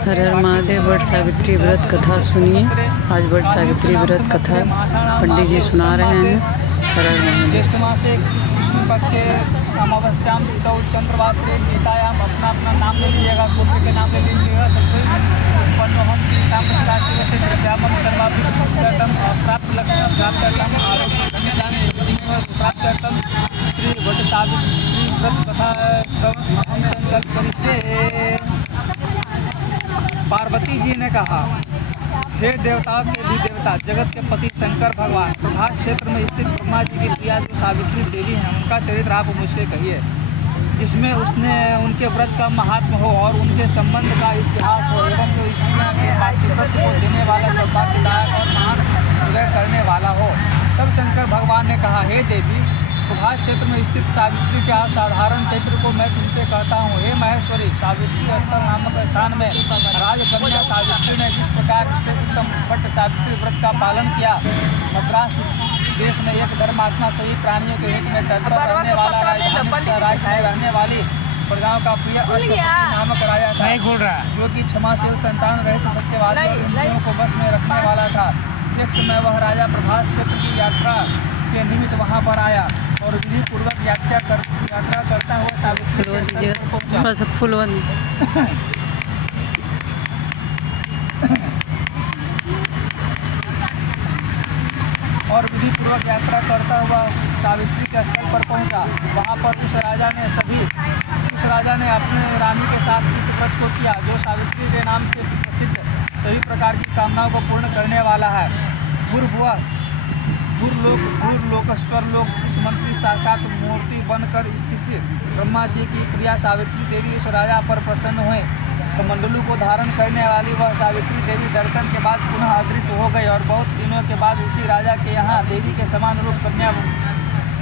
हर हर महादेव। वट सावित्री व्रत कथा सुनिए। आज वट सावित्री व्रत कथा पंडित जी सुना रहे हैं। हर हर महादेव। ज्येष्ठ मासे कृष्ण पक्षे अमावस्यां तिथौ चंद्रवासरे गीतायाम अपना नाम ले लीजिएगा, पुत्र के नाम ले लीजिएगा। सबको उत्पन्न हम श्री श्याम शिला शिव से विद्यामम सर्वाभितम प्राप्त लक्ष्मण प्राप्त करतम श्री वट सावित्री व्रत कथा श्रवण हम संकल्प करिष्ये। पार्वती जी ने कहा, हे देवताओं के भी देवता, जगत के पति शंकर भगवान, प्रभास क्षेत्र में स्थित ब्रह्मा जी की प्रिया जो सावित्री देवी हैं, उनका चरित्र आप मुझसे कहिए, जिसमें उनके व्रत का महात्म हो और उनके संबंध का इतिहास हो, एवं जो स्त्रियाँ के पातिव्रत्य को देने वाला, सौभाग्यदायक और महान उदय करने वाला हो। तब शंकर भगवान ने कहा, हे देवी, प्रभास क्षेत्र में स्थित सावित्री के असाधारण चरित्र को मैं तुमसे कहता हूँ। हे महेश्वरी, सावित्री स्थल नामक स्थान में राजकन्या सावित्री ने जिस प्रकार से उत्तम वट सावित्री व्रत का पालन किया, मद्रास देश में एक धर्मात्मा सभी प्राणियों के हित में तत्पर रहने वाला राजधानी में रहने वाली प्रजाओं का प्रिय नामक राजा था, जो कि क्षमाशील, संतान रहित, सत्यवादी और इंद्रियों को बस में रखने वाला था। एक समय वह राजा प्रभास क्षेत्र की यात्रा के निमित्त वहाँ पर आया और विधि पूर्वक यात्रा करता हुआ सावित्री के स्थल पर पहुंचा। और विधि पूर्वक यात्रा करता हुआ सावित्री के स्थल पर पहुंचा। वहाँ पर उस राजा ने अपने रानी के साथ इस व्रत को किया, जो सावित्री के नाम से प्रसिद्ध सभी प्रकार की कामनाओं को पूर्ण करने वाला है। भूरलोक स्वरलोक मंत्री साक्षात मूर्ति बनकर स्थित ब्रह्मा जी की प्रिया सावित्री देवी उस राजा पर प्रसन्न हुए। कमंडलू को धारण करने वाली वह सावित्री देवी दर्शन के बाद पुनः अदृश्य हो गई और बहुत दिनों के बाद उसी राजा के यहाँ देवी के समान रूप कन्या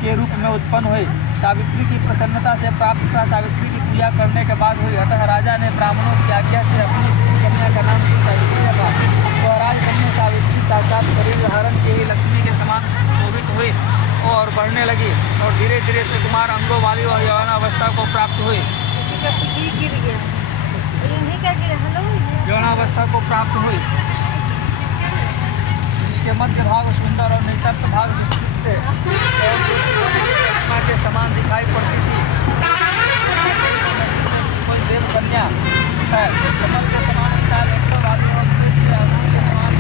के रूप में उत्पन्न हुई। सावित्री की प्रसन्नता से प्राप्त था सावित्री की पूजा करने के बाद हुई। अतः राजा ने ब्राह्मणों की आज्ञा से अपनी कन्या का नाम सावित्री रखा। वह राजकन्या सावित्री साक्षात शरीर धारण के ही लक्ष्मी के समान शोभित हुई और बढ़ने लगी और धीरे धीरे सुकुमार अंगों वाली वह यौवनावस्था को प्राप्त हुई। यौवनावस्था को प्राप्त हुई, जिसके मध्य भाग सुंदर और नितंब भाग विस्तृत थे और जो के समान दिखाई पड़ती थी। कोई देव कन्या है, कमल के समान विशाल 100 और के समान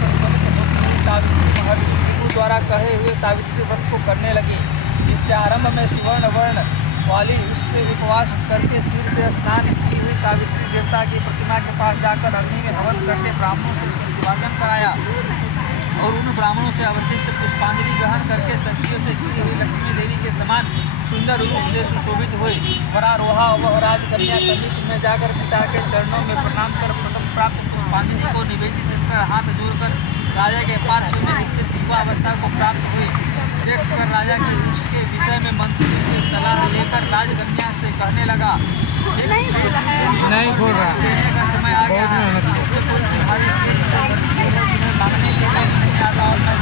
सावित्री द्वारा कहे हुए सावित्री व्रत को करने लगी। इसके आरंभ में सुवर्ण वर्ण वाली उससे उपवास करके सिर से स्नान की हुई सावित्री देवता की प्रतिमा के पास जाकर अग्नि में हवन करके ब्राह्मणों से भाषण कराया और उन ब्राह्मणों से अवशिष्ट पुष्पांजलि ग्रहण करके सखियों से जुड़ी हुई लक्ष्मी देवी के समान सुंदर रूप से सुशोभित हुई। वरारोहा वह राजकन्या समीप में जाकर पिता के चरणों में प्रणाम कर प्रथम प्राप्त पुष्पांजलि को निवेदित कर हाथ जोड़कर राजा के पार्श्व में स्थित युवावस्था को प्राप्त हुई। देखकर राजा के उसके विषय में मंत्री से सलाह लेकर राजकन्या से कहने लगा, नहीं बोल रहा, देने का समय आ गया है। मांगने के लिए नहीं आता और मैं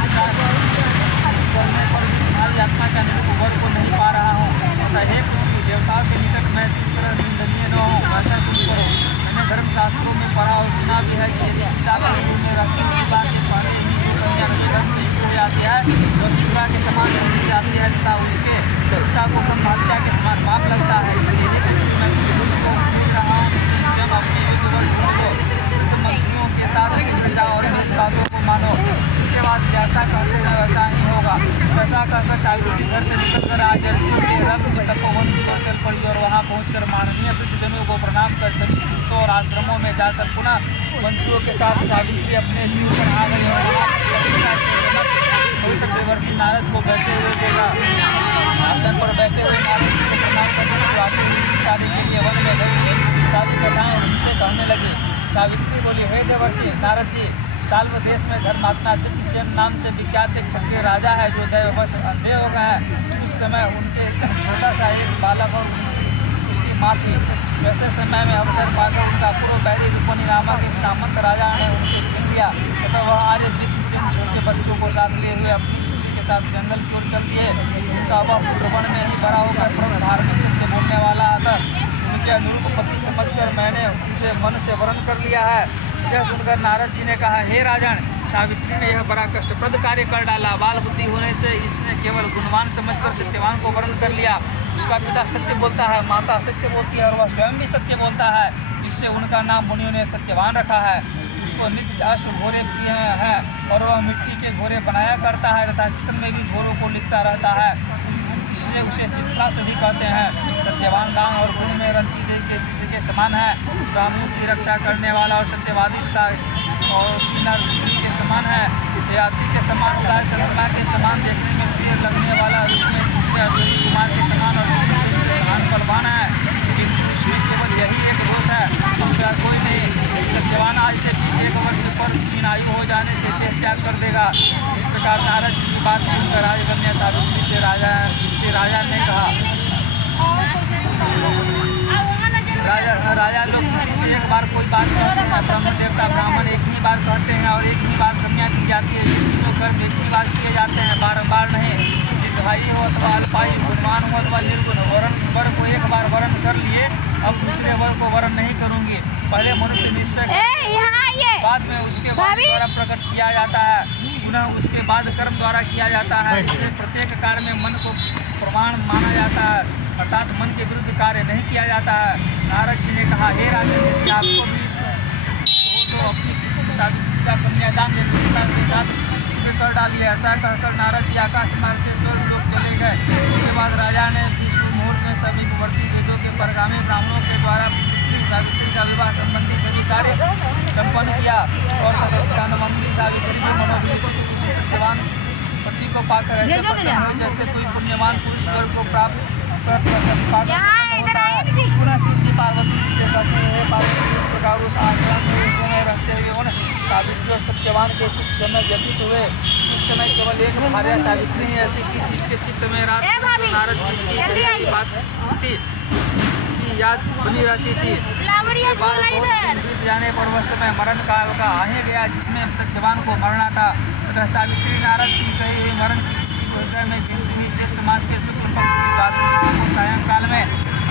तुम्हारी आत्मा के अनुरूप वर को नहीं पा रहा हूँ। ऐसा है कि देवताओं के निकट मैं जिस तरह निंदनीय न हूँ, ऐसा तुम करो। मैंने धर्मशास्त्रों में पढ़ा और सुना भी है कि यदि पिता के रूप में रहते के पहले ही जो कन्या धर्म से हो जाती है तो शिवरा के समान समझी जाती है तथा उसके पिता को ब्रह्म हत्या के समान पाप लगता है। इसलिए मैं रहा हूँ, जब अपने मंत्रियों के साथ प्रजा और इस बातों को मानो। इसके बाद जैसा कहते हैं वैसा ही होगा। वैसा कहकर सावित्री घर से निकलकर आज रथ में तपोवन पर चल पड़ी और वहाँ पहुँचकर माननीय वृद्धजनों को प्रणाम कर सभी तीर्थों और आश्रमों में जाकर पुनः मंत्रियों के साथ सावित्री अपने जीव पर आ गई और पवित्र देवर्षि नारद को बैठे हुए देखा। आसन पर बैठे हुए नारद जी को प्रणाम करके शादी के लिए वन में गई। शादी कथाएं उनसे कहने लगी। सावित्री बोली, हे देवर्षि नारद जी, साल्व देश में धर्मात्मा दिग्विजय नाम से विख्यात एक क्षत्रिय राजा है जो दैववश अंधे हो गए हैं। उस समय उनके छोटा सा एक बालक और उसकी माँ थी। वैसे समय में अवसर पाकर उनका पूर्व बैरी विपनी नामक एक सामंत राजा ने उनसे छीन लिया तथा वह आर्य दिग्विजय छोटे बच्चों को साथ लिए हुए अपनी स्त्री के साथ जंगल की ओर चल दिए। उनका वह पुत्र वन में ही बड़ा होकर प्रबल धार्मिक सत्य बोलने वाला आता उनके अनुरूप पति समझकर मैंने उनसे मन से वर्ण कर लिया है। यह सुनकर नारद जी ने कहा, हे राजन, सावित्री ने यह बड़ा कष्टप्रद कार्य कर डाला। बाल बुद्धि होने से इसने केवल गुणवान समझकर सत्यवान को वर्ण कर लिया। उसका पिता सत्य बोलता है, माता सत्य बोलती है और वह स्वयं भी सत्य बोलता है। इससे उनका नाम मुनियों ने सत्यवान रखा है। उसको नित्य अश्व घोड़े प्रिय है और वह मिट्टी के घोड़े बनाया करता है तथा चित्र में भी घोड़ों को लिखता रहता है। इसलिए उसे चित्राश्व भी कहते हैं। सत्यवान दान और गुण में रंती देव के शिष्य के समान है। ब्राह्मणों की रक्षा करने वाला और सत्यवादी तथा और सीनार के समान है। यात्री के समान, उदार चंद्रमा के समान, देखने में प्रिय लगने वाला, उसमें कुमार के समान और महान बलवान है। लेकिन केवल यही एक दोष है, दूसरा कोई नहीं। सत्यवान आज से 1 वर्ष पर क्षीण आयु हो जाने से देह त्याग कर देगा। इस प्रकार नारद जी की बात सुनकर राजकन्या सावित्री से राजा ने कहा, राजा लोग किसी से एक बार कोई बात कहते हैं, ब्रह्म देवता ब्राह्मण एक ही बार कहते हैं और एक ही बार कन्या दी जाती है। तो कर्म एक ही बार किए जाते हैं, बारंबार नहीं। जितभाई हो अथवा अल्पायु, गुणवान हो अथवा निर्गुण, वर को एक बार वरण कर लिए, अब दूसरे वर को वरण नहीं करूंगी। पहले मनुष्य निश्चय, बाद में उसके बाद द्वारा प्रकट किया जाता है, पुनः उसके बाद कर्म द्वारा किया जाता है। इसलिए प्रत्येक कार्य में मन को प्रमाण माना जाता है, अर्थात मन के विरुद्ध कार्य नहीं किया जाता है। नारद जी ने कहा, हे राजन, यदि आपको भी हो तो अपनी सावित्री का कन्यादान के साथ सिद्ध कर डालिए। ऐसा कहकर नारद जी आकाश मार्ग से स्वर्ग लोक चले गए। उसके बाद राजा ने मुहूर्त में समीपवर्ती वेदों के परगामी ब्राह्मणों के द्वारा सावित्री का विवाह संबंधी सभी कार्य संपन्न किया और तदनुबंधी सावित्री में मनोविजवान पति को पाकर ऐसे प्रसन्न हुए जैसे कोई पुण्यवान पुरुष वर्ग को प्राप्त होता है। पुनः शिव जी पार्वती जी से कहते हैं, पार्वती इस प्रकार उस आश्रम में रहते हुए उन सावित्री और सत्यवान के कुछ समय व्यतीत हुए। उस समय केवल एक भार्या सावित्री ही ऐसी थी जिसके चित्त में रात नारद जी की बात थी, की याद बनी रहती थी। उसके बाद बीत जाने पर वह समय मरण काल का आहे गया जिसमें सत्यवान को मरना था। तथा सावित्री नारद की कही हुई मरण में ज्येष्ठ मास के शुक्ल पक्ष की द्वादशी सायंकाल में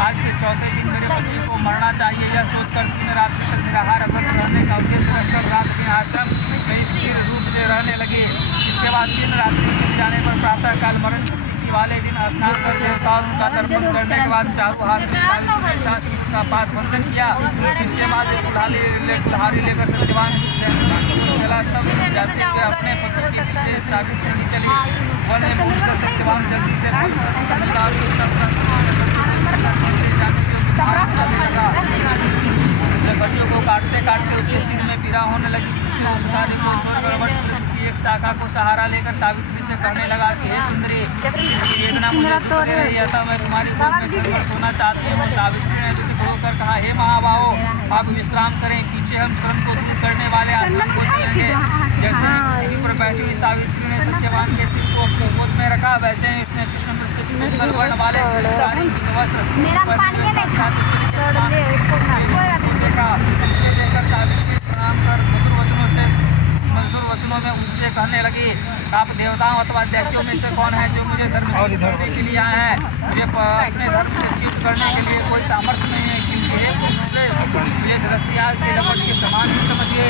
आज से चौथे दिन मेरे पति को मरना चाहिए, यह सोचकर 3 रात्रि तक निराहार रहने का उद्देश्य रखकर रात के आश्रम में स्थिर रूप से रहने लगे। इसके बाद 3 रात्रि बीत जाने पर प्रातः काल मरण वाले दिन स्नान कर देवताओं का तर्पण करने के बाद चारों हाथ से सांस का पात बंधन किया। इसके बाद एक कुल्हाड़ी लेकर सत्यवान अपने पति के पीछे सावित्री चली। वन में पहुंचकर सत्यवान जल्दी से बच्चों को काटते काटते उसके सिर में पीड़ा होने लगी। एक शाखा को सहारा लेकर सावित्री से कहने लगा कि हे सुंदरी, वेदना मुझे दुख दे रही है, मैं तुम्हारी गोद में चढ़कर सोना चाहती हूँ। सावित्री ने दुखी होकर कहा, हे महाबाहो, आप विश्राम करें, पीछे हम श्रम को दूर करने वाले आश्रम को चलेंगे। जैसे ही पर बैठी हुई सावित्री ने सत्यवान के सिर को गोद में रखा, वैसे ही उसने कृष्ण वर्ण वाले देखकर सावित्री प्रणाम कर मधुर वचनों में उनसे कहने लगी, आप देवताओं अथवा दैत्यों में से कौन है जो मुझे धर्म करने के लिए आए हैं? मुझे अपने धर्म से च्युत करने के लिए कोई सामर्थ्य नहीं है, क्योंकि मुझे धरतियाल के लपट के समान ही समझिए।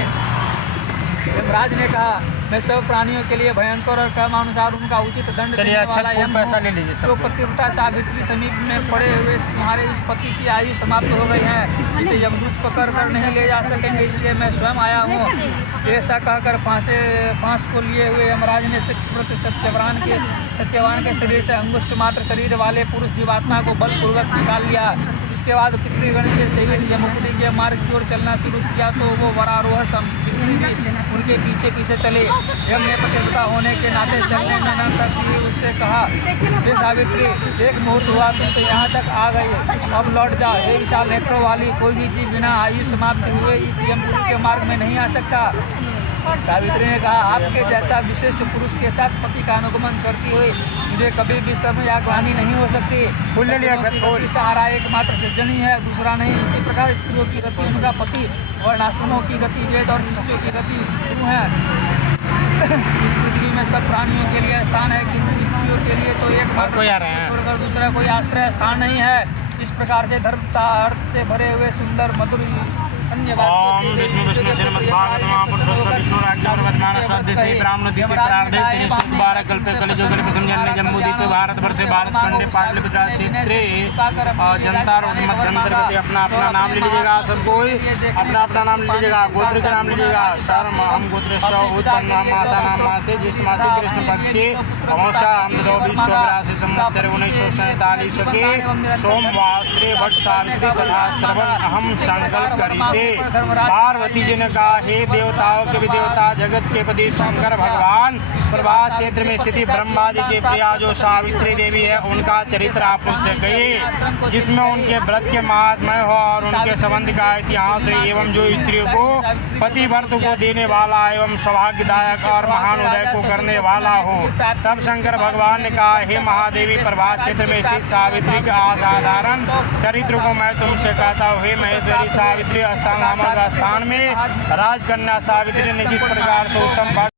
यमराज ने कहा, मैं सब प्राणियों के लिए भयंकर और क्रमानुसार उनका उचित दंड देने वाला यम पैसा ले लीजिए। तो पतिव्रता सावित्री समीप में पड़े हुए तुम्हारे इस पति की आयु समाप्त हो गई है, इसे यमदूत पकड़ कर नहीं ले जा सकेंगे, इसलिए मैं स्वयं आया हूँ। ऐसा कहकर फांस को लिए हुए यमराज ने सत्यवान के शरीर से अंगुष्ठ मात्र शरीर वाले पुरुष जीवात्मा को बलपूर्वक निकाल लिया। इसके बाद पितृगण से सेवित यमुकुटी के मार्ग की ओर चलना शुरू किया तो वो वरारोह उनके पीछे पीछे चले। यम ने पतिव्रता होने के नाते चलने में न करती उससे कहा, हे सावित्री, एक मुहूर्त हुआ तुम तो यहाँ तक आ गई, अब लौट जाओ। हे विशाल नेत्रों वाली, कोई भी जीव बिना आयु समाप्त हुए इस यमपुरी के मार्ग में नहीं आ सकता। सावित्री ने कहा, आपके जैसा विशिष्ट पुरुष के साथ पति का अनुगमन करती हुई मुझे कभी भी शर्म या ग्लानि नहीं हो सकती। सहारा एकमात्र सज्जन ही है, दूसरा नहीं। इसी प्रकार स्त्रियों की गति उनका पति, वर्णाश्रमों की गति वेद और शिष्यों की गति गुरु है। इस पृथ्वी में सब प्राणियों के लिए स्थान है, किंतु स्त्रियों के लिए तो एक छोड़कर दूसरा कोई आश्रय स्थान नहीं है। इस प्रकार से धर्मता अर्थ से भरे हुए सुंदर मधुर अन्य बातों से से ब्राह्मण द्वितीय प्रार्धे श्री शुद्ध 12 कल्पे कलिजुग प्रथम जन्मे जम्मू द्वीप भारत वर्ष भारत खंडे पाटलिपुत्र क्षेत्रे और जनता रोड मध्य अंतर्गत अपना अपना नाम ले लीजिएगा। सब कोई अपना अपना नाम ले लीजिएगा, गोत्र का नाम ले लीजिएगा। शर्म हम गोत्र उत्पन्न मासा नाम मासे ज्येष्ठ मासे कृष्ण पक्षे अमावस्या हम 2082 संवत्सर 1947 के सोमवार भट्ट सावित्री तथा श्रवण अहम संकल्प करी से पार्वती जी ने कहा, हे देवताओं के भी देवता जगत के पति शंकर भगवान प्रभास क्षेत्र में स्थिति ब्रह्मा जी के प्रिया जो सावित्री देवी है उनका चरित्र आप उनसे कहिए, जिसमें उनके व्रत के महात्म्य हो और उनके संबंध का इतिहास है, एवं जो स्त्रियों को पति व्रत को देने वाला एवं सौभाग्यदायक और महान उदय को करने वाला हो। तब शंकर भगवान ने कहा, हे महादेवी प्रभास क्षेत्र में स्थित सावित्री के असाधारण चरित्र को मैं तुमसे कहता हूँ। हे महेश्वरी सावित्री स्थान नामक स्थान में राजकन्या सावित्री ने जिस प्रकार से उत्तम